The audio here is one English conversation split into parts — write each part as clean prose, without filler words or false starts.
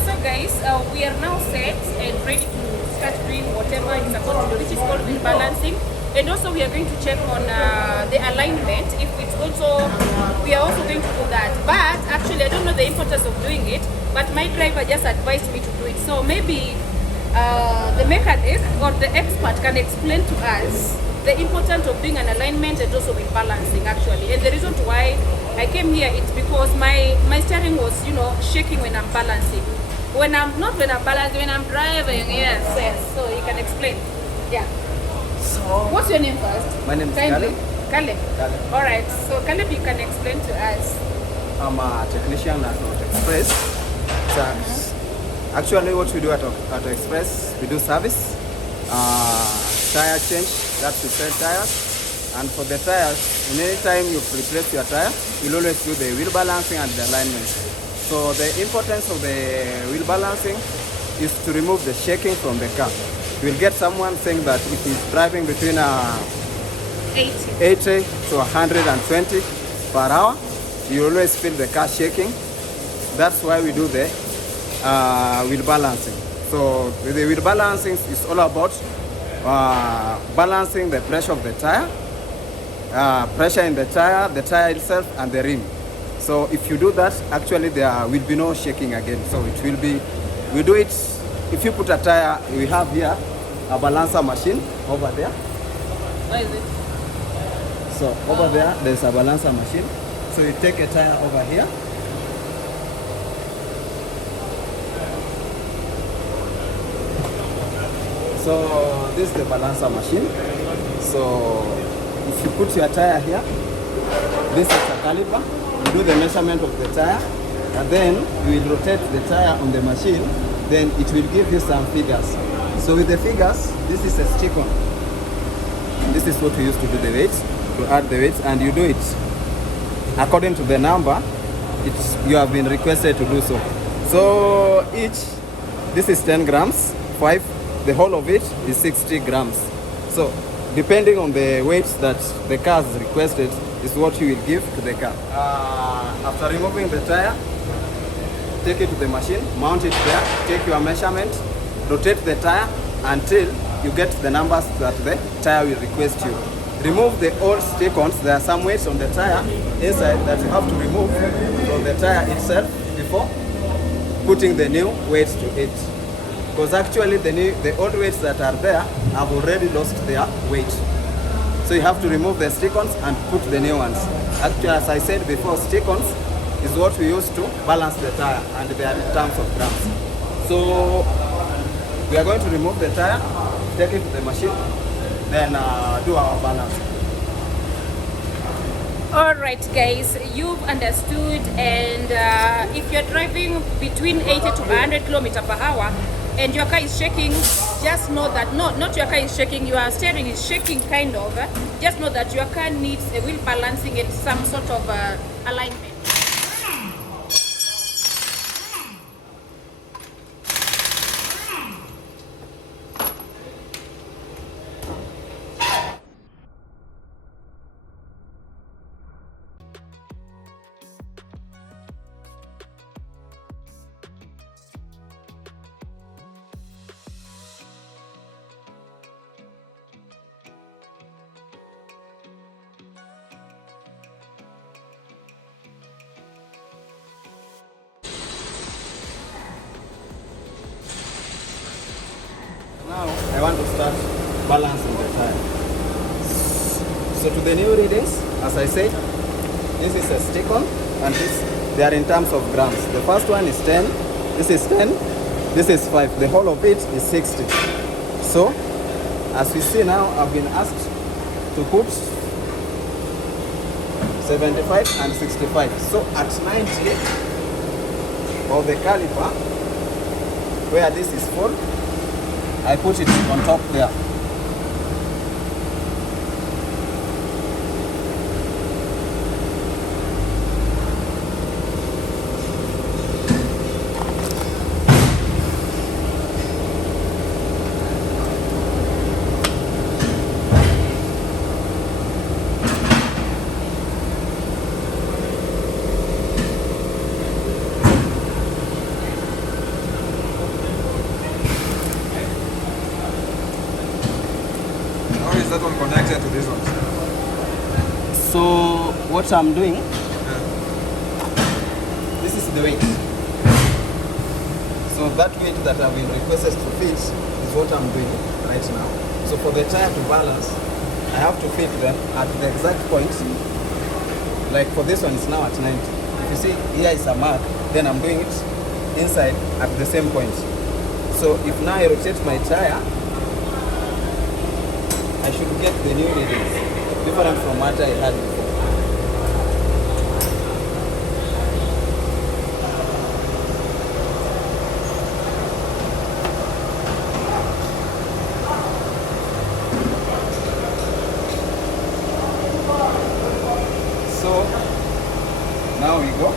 So guys, we are now set and ready to start doing whatever it's supposed to do, which is called wheel balancing. And also we are going to check on the alignment. If it's also, we are also going to do that. But actually, I don't know the importance of doing it, but my driver just advised me to do it. So maybe the mechanic or the expert can explain to us the importance of doing an alignment and also with balancing actually. And the reason why I came here is because my steering was, you know, shaking when I'm balancing. When I'm balancing, when I'm driving, yes. So you can explain. Yeah. So what's your name first? My name is Caleb. Caleb. All right. So Caleb, you can explain to us. I'm a technician at Auto Express. So actually, what we do at Auto Express, we do service, tire change. That's to sell tires. And for the tires, in any time you replace your tire, you'll always do the wheel balancing and the alignment. So the importance of the wheel balancing is to remove the shaking from the car. You will get someone saying that if he's driving between 80 to 120 per hour, you always feel the car shaking. That's why we do the wheel balancing. So the wheel balancing is all about balancing the pressure of the tire, pressure in the tire itself, and the rim. So if you do that, actually there will be no shaking again. So it will be, we do it, if you put a tire, we have here a balancer machine over there. What is it? So over there, there's a balancer machine. So you take a tire over here. So this is the balancer machine. So if you put your tire here, this is a caliper. You do the measurement of the tire, and then you will rotate the tire on the machine. Then it will give you some figures. So with the figures, this is a stick-on. This is what we used to do the weights, to add the weights, and you do it according to the number you have been requested to do so. So this is 10 grams, 5. The whole of it is 60 grams. So depending on the weights that the car has requested is what you will give to the car. After removing the tire, take it to the machine, mount it there, take your measurement, rotate the tire until you get the numbers that the tire will request you. Remove the old stick-ons. There are some weights on the tire inside that you have to remove from the tire itself before putting the new weights to it. Because actually the old weights that are there have already lost their weight. So you have to remove the stick-ons and put the new ones. Actually, as I said before, stick-ons is what we use to balance the tire, and they are in terms of grams. So we are going to remove the tire, take it to the machine, then do our balance. All right, guys, you've understood. And if you're driving between 80 to 100 kilometers per hour and your car is shaking, just know that, not your car is shaking, your steering is shaking kind of. Just know that your car needs a wheel balancing and some sort of alignment. Now I want to start balancing the tire. So to the new readings, as I said, this is a stick-on, and they are in terms of grams. The first one is 10, this is 10, this is 5. The whole of it is 60. So as we see now, I've been asked to put 75 and 65. So at 90 of the caliper, where this is full, I put it on top there. So what I'm doing, this is the weight. So that weight that I've been requested to fit is what I'm doing right now. So for the tire to balance, I have to fit them at the exact point. Like for this one, it's now at 90. If you see here is a mark, then I'm doing it inside at the same point. So if now I rotate my tire, I should get the new readings, different from what I had before. So now we go.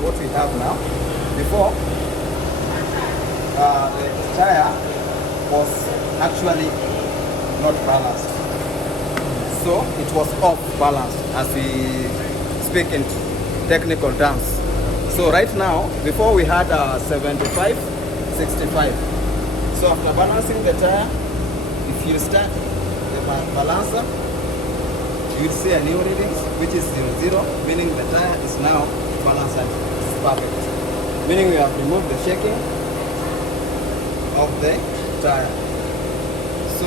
What we have now, before the tire was actually not balanced, so it was off balance as we speak in technical terms. So right now, before we had 75, 65. So after balancing the tire, if you start the balancer, you will see a new reading which is 00, meaning the tire is now balanced and it's perfect. Meaning we have removed the shaking of the tire. So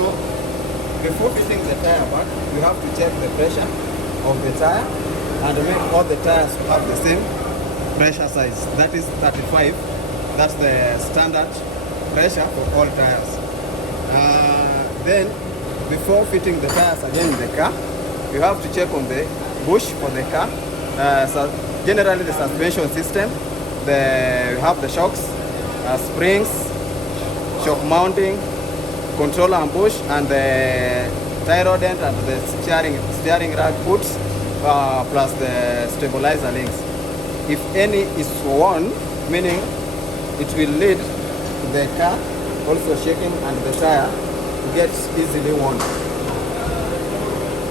before fitting the tire back, you have to check the pressure of the tire and make all the tires to have the same pressure size. That is 35. That's the standard pressure for all tires. Then before fitting the tires again in the car, you have to check on the bush for the car. So generally the suspension system, you have the shocks, springs, shock mounting, controller and bush, and the Tyre dent and the steering rack boots, plus the stabilizer links. If any is worn, meaning it will lead to the car also shaking and the tire to get easily worn.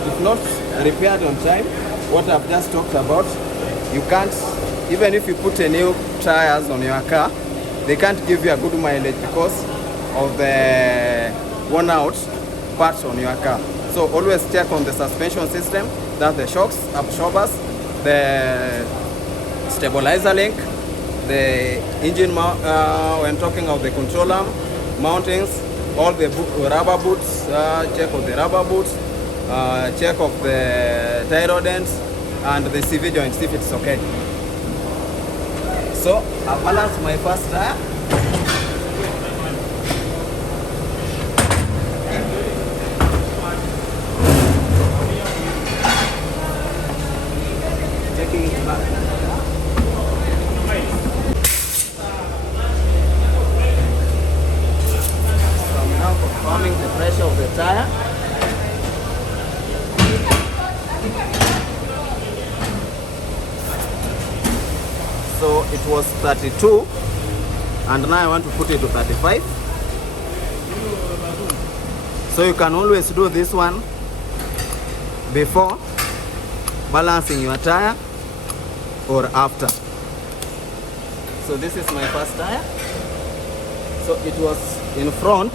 If not repaired on time, what I've just talked about, you can't, even if you put a new tires on your car, they can't give you a good mileage because of the worn out parts on your car. So always check on the suspension system, that's the shocks, absorbers, the stabilizer link, the engine when talking of the controller mountings, all the rubber boots, check of the rubber boots, check of the Tyre dents and the CV joint, see if it's okay. So I balanced my first tire. Taking it back. So I'm now confirming the pressure of the tire. So it was 32 and now I want to put it to 35. So you can always do this one before balancing your tire or after. So this is my first tire. So it was in front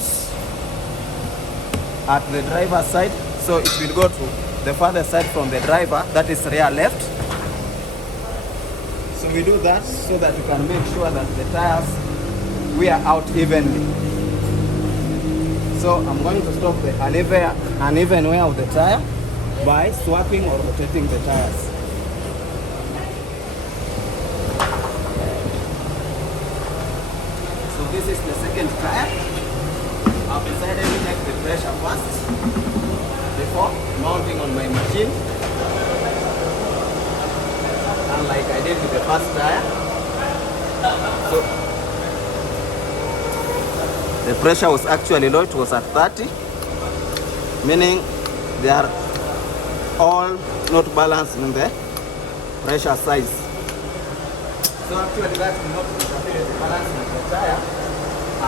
at the driver's side. So it will go to the further side from the driver, that is rear left. So we do that so that we can make sure that the tires wear out evenly. So I'm going to stop the uneven wear of the tire by swapping or rotating the tires. So this is the second tire. I've decided to check the pressure first before mounting on my machine. Like I did with the first tire. So the pressure was actually low, it was at 30, meaning they are all not balanced in the pressure size. So actually that will not interfere with the balancing of the tire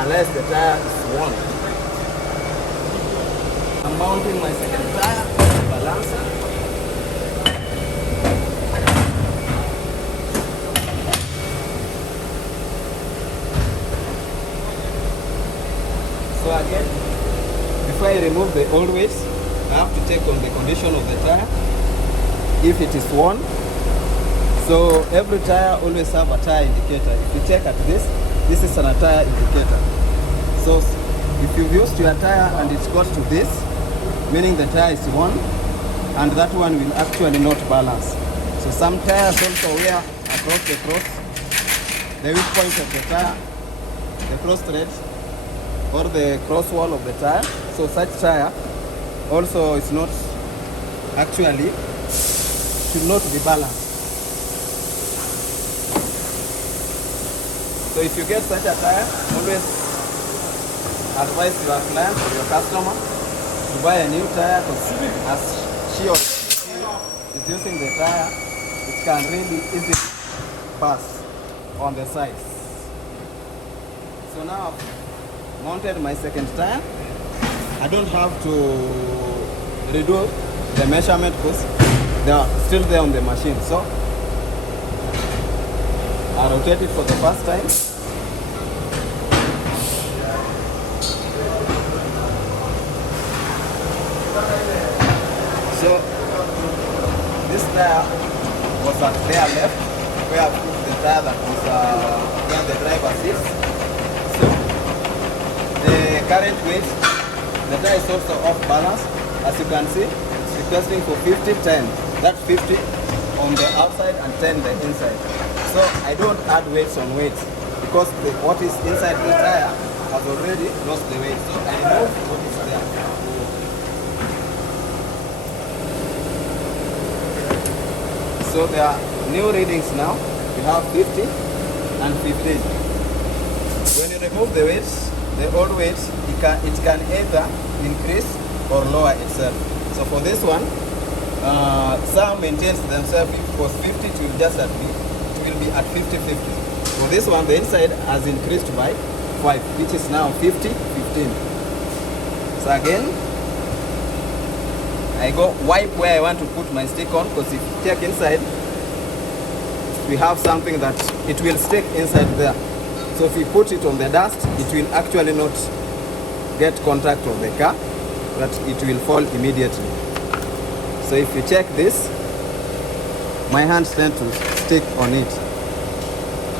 unless the tire is worn. I'm mounting my second tire on the balancer. So again, before I remove the old weights, I have to check on the condition of the tire, if it is worn. So every tire always have a tire indicator. If you check at this is an tire indicator. So if you've used your tire and it's got to this, meaning the tire is worn, and that one will actually not balance. So some tires also wear across the cross, the weak point of the tire, the cross thread, or the cross wall of the tire. So such tire also is not actually, should not be balanced. So if you get such a tire, always advise your client or your customer to buy a new tire, because as she or he is using the tire, it can really easily pass on the sides. So now I've mounted my second tire. I don't have to redo the measurement because they are still there on the machine. So I rotate it for the first time. So this tire was at their left, where I put the tire that was where the driver sits. So the current weight, the tire is also off balance. As you can see, it's requesting for 50-10. That's 50 on the outside and 10 the inside. So I don't add weights on weights because what is inside the tire has already lost the weight. So I remove what is there. So there are new readings now. You have 50 and 15. When you remove the weights, the old weights, it can either increase or lower itself. So for this one, some maintains themselves because 50 it will just will be at 50-50. For this one, the inside has increased by 5, which is now 50-15. So again, I go wipe where I want to put my stick on, because if you check inside, we have something that it will stick inside there. So if we put it on the dust, it will actually not get contact of the car, but it will fall immediately. So if you check this, my hands tend to stick on it.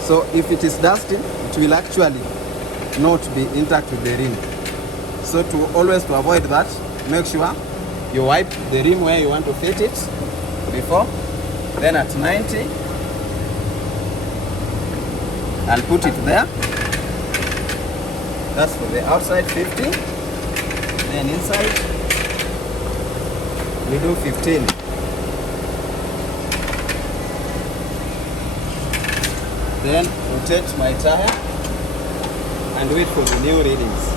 So if it is dusty, it will actually not be intact with the rim. So to always to avoid that, make sure you wipe the rim where you want to fit it before, then at 90, I'll put it there. That's for the outside 50, then inside we do 15. Then rotate my tire and wait for the new readings.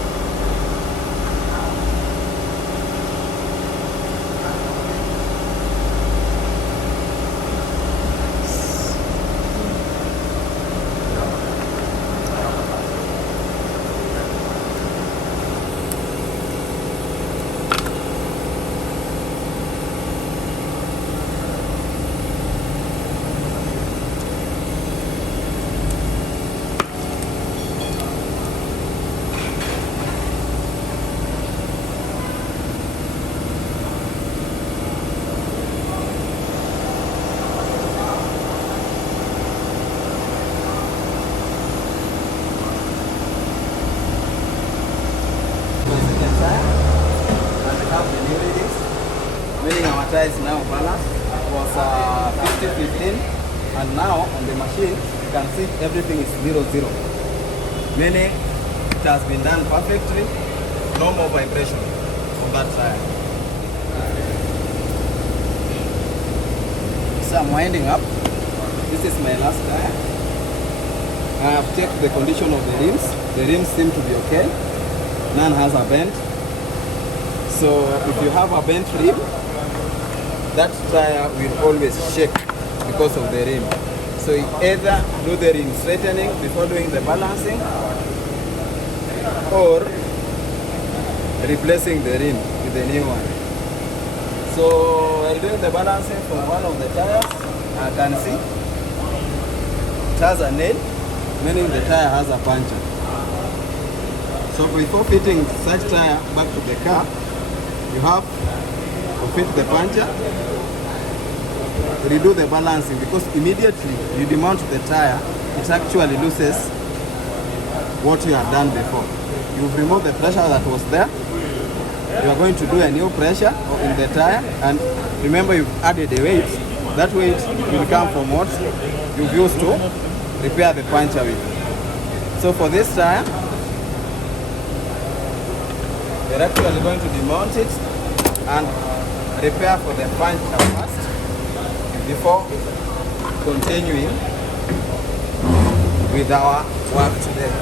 Meaning our tire is now balanced. It was 50-15, and now on the machine you can see everything is 0-0. Meaning it has been done perfectly, no more vibration on that tire. So I'm winding up. This is my last tire. I have checked the condition of the rims. The rims seem to be okay. None has a bend. So if you have a bent rim, that tire will always shake because of the rim. So you either do the rim straightening before doing the balancing, or replacing the rim with a new one. So while doing the balancing from one of the tires, I can see it has a nail, meaning the tire has a puncture. So before fitting such tire back to the car, you have to fit the puncture, redo the balancing, because immediately you demount the tire, it actually loses what you have done before. You've removed the pressure that was there. You are going to do a new pressure in the tire, and remember you've added a weight. That weight will come from what you've used to repair the puncture with. So for this tire, we're actually going to demount it and repair for the puncture first before continuing with our work today.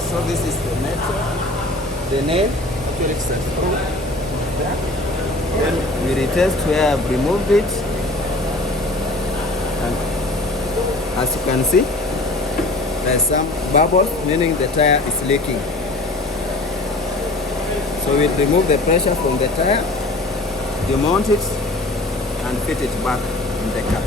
So this is the metal, the nail, actually it's a screw there. Then we retest where I've removed it, and as you can see, there's some bubble, meaning the tire is leaking. So we'll remove the pressure from the tire, demount it, and fit it back in the car.